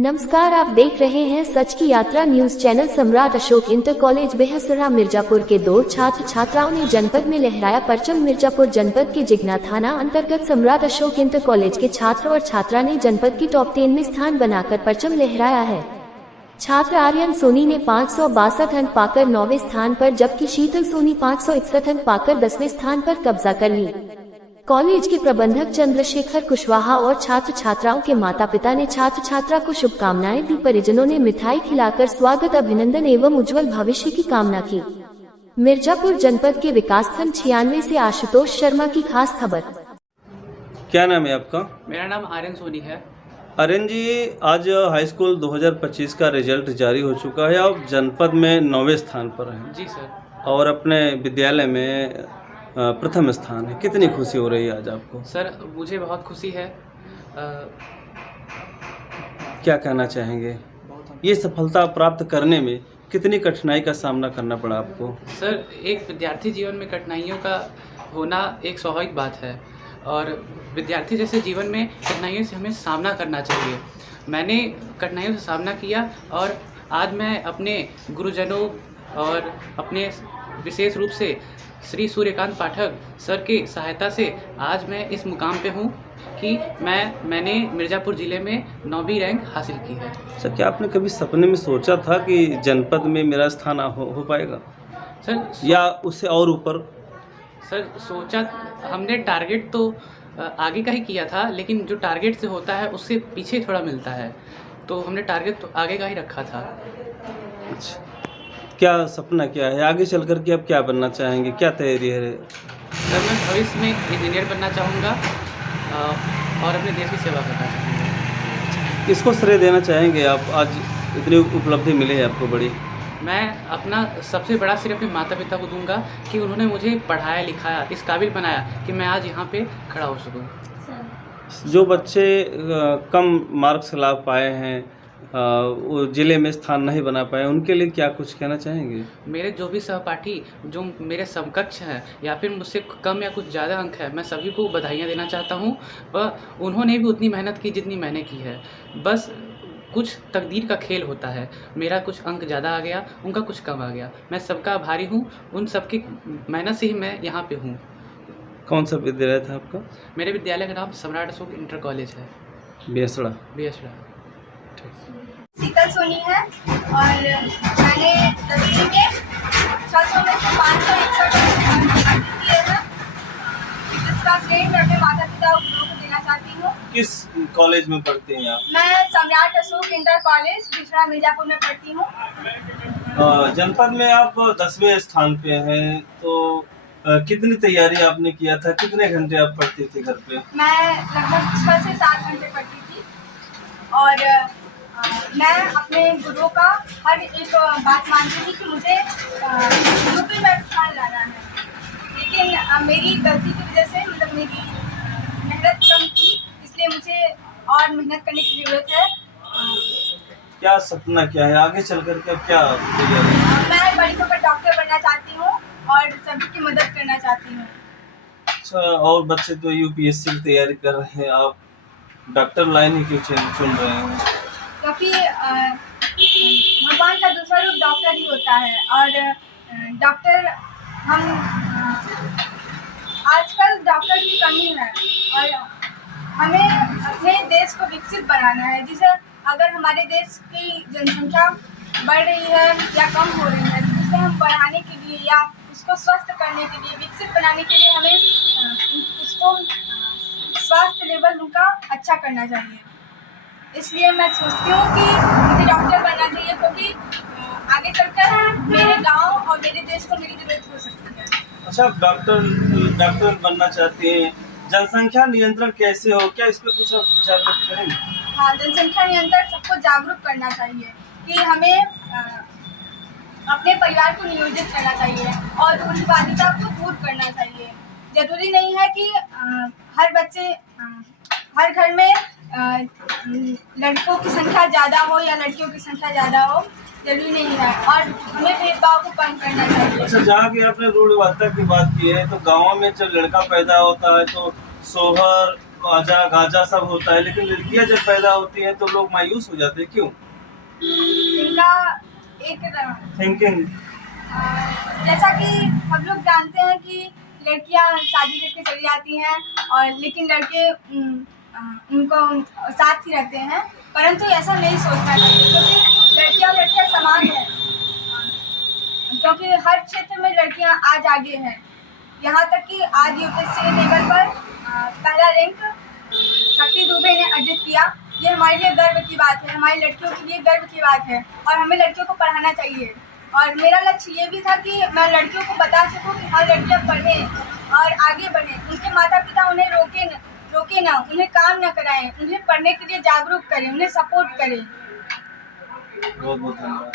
नमस्कार, आप देख रहे हैं सच की यात्रा न्यूज चैनल। सम्राट अशोक इंटर कॉलेज बेहसरा मिर्जापुर के दो छात्र छात्राओं ने जनपद में लहराया परचम। मिर्जापुर जनपद के जिगना थाना अंतर्गत सम्राट अशोक इंटर कॉलेज के छात्र और छात्रा ने जनपद की टॉप 10 में स्थान बनाकर परचम लहराया है। छात्र आर्यन सोनी ने 562 अंक पाकर 9वें स्थान पर, जबकि शीतल सोनी 561 अंक पाकर 10वें स्थान पर कब्जा कर ली। कॉलेज के प्रबंधक चंद्रशेखर कुशवाहा और छात्र छात्राओं के माता पिता ने छात्र छात्रा को शुभकामनाएं दी। परिजनों ने मिठाई खिलाकर स्वागत, अभिनंदन एवं उज्जवल भविष्य की कामना की। मिर्जापुर जनपद के विकासखंड 96 से आशुतोष शर्मा की खास खबर। क्या नाम है आपका? मेरा नाम आर्यन सोनी है। आर्यन जी, आज हाई स्कूल 2025 का रिजल्ट जारी हो चुका है। आप जनपद में 9वें स्थान पर हैं। जी सर। और अपने विद्यालय में प्रथम स्थान है। कितनी खुशी हो रही है आज आपको? सर, मुझे बहुत खुशी है। क्या कहना चाहेंगे? ये सफलता प्राप्त करने में कितनी कठिनाई का सामना करना पड़ा आपको? सर, एक विद्यार्थी जीवन में कठिनाइयों का होना एक स्वाभाविक बात है और विद्यार्थी जैसे जीवन में कठिनाइयों से हमें सामना करना चाहिए। मैंने कठिनाइयों से सामना किया और आज मैं अपने गुरुजनों और अपने विशेष रूप से श्री सूर्यकांत पाठक सर की सहायता से आज मैं इस मुकाम पे हूँ कि मैंने मिर्ज़ापुर ज़िले में 9वीं रैंक हासिल की है। सर, क्या आपने कभी सपने में सोचा था कि जनपद में मेरा स्थान हो पाएगा सर, या उससे और ऊपर? सर, सोचा हमने टारगेट तो आगे का ही किया था, लेकिन जो टारगेट से होता है उससे पीछे थोड़ा मिलता है, तो हमने टारगेट तो आगे का ही रखा था। अच्छा, क्या सपना क्या है आगे चल कर के? आप क्या बनना चाहेंगे? क्या तैयारी है? सर, मैं भविष्य में इंजीनियर बनना चाहूँगा और अपने देश की सेवा करना चाहूँगा। किसको श्रेय देना चाहेंगे आप? आज इतनी उपलब्धि मिली है आपको बड़ी। मैं अपना सबसे बड़ा श्रेय अपने माता पिता को दूंगा कि उन्होंने मुझे पढ़ाया लिखाया, इस काबिल बनाया कि मैं आज यहाँ पे खड़ा हो सकूँ। जो बच्चे कम मार्क्स ला पाए हैं, वो ज़िले में स्थान नहीं बना पाए, उनके लिए क्या कुछ कहना चाहेंगे? मेरे जो भी सहपाठी जो मेरे समकक्ष हैं या फिर मुझसे कम या कुछ ज़्यादा अंक है, मैं सभी को बधाइयाँ देना चाहता हूँ। वह उन्होंने भी उतनी मेहनत की जितनी मैंने की है। बस कुछ तकदीर का खेल होता है। मेरा कुछ अंक ज़्यादा आ गया, उनका कुछ कम आ गया। मैं सबका आभारी हूँ, उन सबकी मेहनत से ही मैं यहाँ पे हूँ। कौन सा विद्यालय था आपका? मेरे विद्यालय का नाम सम्राट अशोक इंटर कॉलेज है, बेहसड़ा। शीतल सोनी है और मैंने 10वीं में 600 में से 561 अंक किए हैं। इसका श्रेय मैं अपने माता पिता और गुरुओं को देना चाहती हूँ। किस कॉलेज में पढ़ते हैं आप? मैं सम्राट अशोक इंटर कॉलेज बेहसरा मिर्जापुर में पढ़ती हूँ। जनपद में आप 10वें स्थान पे हैं, तो कितनी तैयारी आपने किया था? कितने घंटे आप पढ़ती थी घर पे? मैं लगभग 6 से 7 घंटे पढ़ती थी और मैं अपने गुरुओं का हर एक बात मानती थी कि मुझे यूपी में स्थान लाना है, लेकिन मेरी गलती की वजह से मतलब मेरी मेहनत कम थी, इसलिए मुझे और मेहनत करने की ज़रूरत है। क्या सपना क्या है आगे चल कर के? क्या तैयारी? मैं बड़ी होकर डॉक्टर बनना चाहती हूँ और सभी की मदद करना चाहती हूँ। अच्छा, और बच्चे तो यूपीएससी की तैयारी कर रहे हैं, आप डॉक्टर लाइन ही क्यों चुन रहे हैं? क्योंकि भगवान का दूसरा रूप डॉक्टर ही होता है और डॉक्टर हम आजकल डॉक्टर की कमी है और हमें अपने देश को विकसित बनाना है। जिसे अगर हमारे देश की जनसंख्या बढ़ रही है या कम हो रही है, तो उसे हम बढ़ाने के लिए या उसको स्वस्थ करने के लिए, विकसित बनाने के लिए हमें उसको स्वास्थ्य लेवल उनका अच्छा करना चाहिए। इसलिए मैं सोचती हूँ कि मुझे डॉक्टर बनना चाहिए, क्योंकि आगे चलकर मेरे गांव और मेरे देश को मेरी जरूरत हो सकती है। अच्छा, डॉक्टर बनना चाहते हैं। जनसंख्या नियंत्रण कैसे हो? क्या इस पर कुछ आप विचार व्यक्त करेंगे? हाँ, जनसंख्या नियंत्रण सबको जागरूक करना चाहिए कि हमें अपने परिवार को नियोजित करना चाहिए और रूढ़िवादिता को दूर करना चाहिए। जरूरी नहीं है कि हर बच्चे हर घर में लड़कों की संख्या ज़्यादा हो या लड़कियों की संख्या ज़्यादा हो, जरूरी नहीं है और हमें भेदभाव को कम करना चाहिए। अच्छा, जहाँ की आपने रूढ़िवादिता की बात की है, तो गाँव में जब लड़का पैदा होता है तो सोहर बाजा गाजा सब होता है, लेकिन लड़कियां जब पैदा होती हैं तो लोग मायूस हो जाते हैं, क्यों? इनका एक थिंकिंग जैसा कि हम लोग जानते हैं कि लड़कियां शादी करके चली जाती हैं और लेकिन लड़के उनको साथ ही रहते हैं, परंतु ऐसा नहीं सोचना चाहिए क्योंकि लड़कियां समान हैं। क्योंकि हर क्षेत्र में लड़कियां आज आगे हैं, यहाँ तक कि आज यूपीएससी लेवल पर पहला रैंक शक्ति दुबे ने अर्जित किया। ये हमारे लिए गर्व की बात है, हमारी लड़कियों के लिए गर्व की बात है और हमें लड़कियों को पढ़ाना चाहिए। और मेरा लक्ष्य ये भी था कि मैं लड़कियों को बता सकूं कि हाँ लड़कियां पढ़ें और आगे बढ़ें, उनके माता पिता उन्हें रोके ना, उन्हें काम ना कराएं, उन्हें पढ़ने के लिए जागरूक करें, उन्हें सपोर्ट करें। बहुत बहुत धन्यवाद।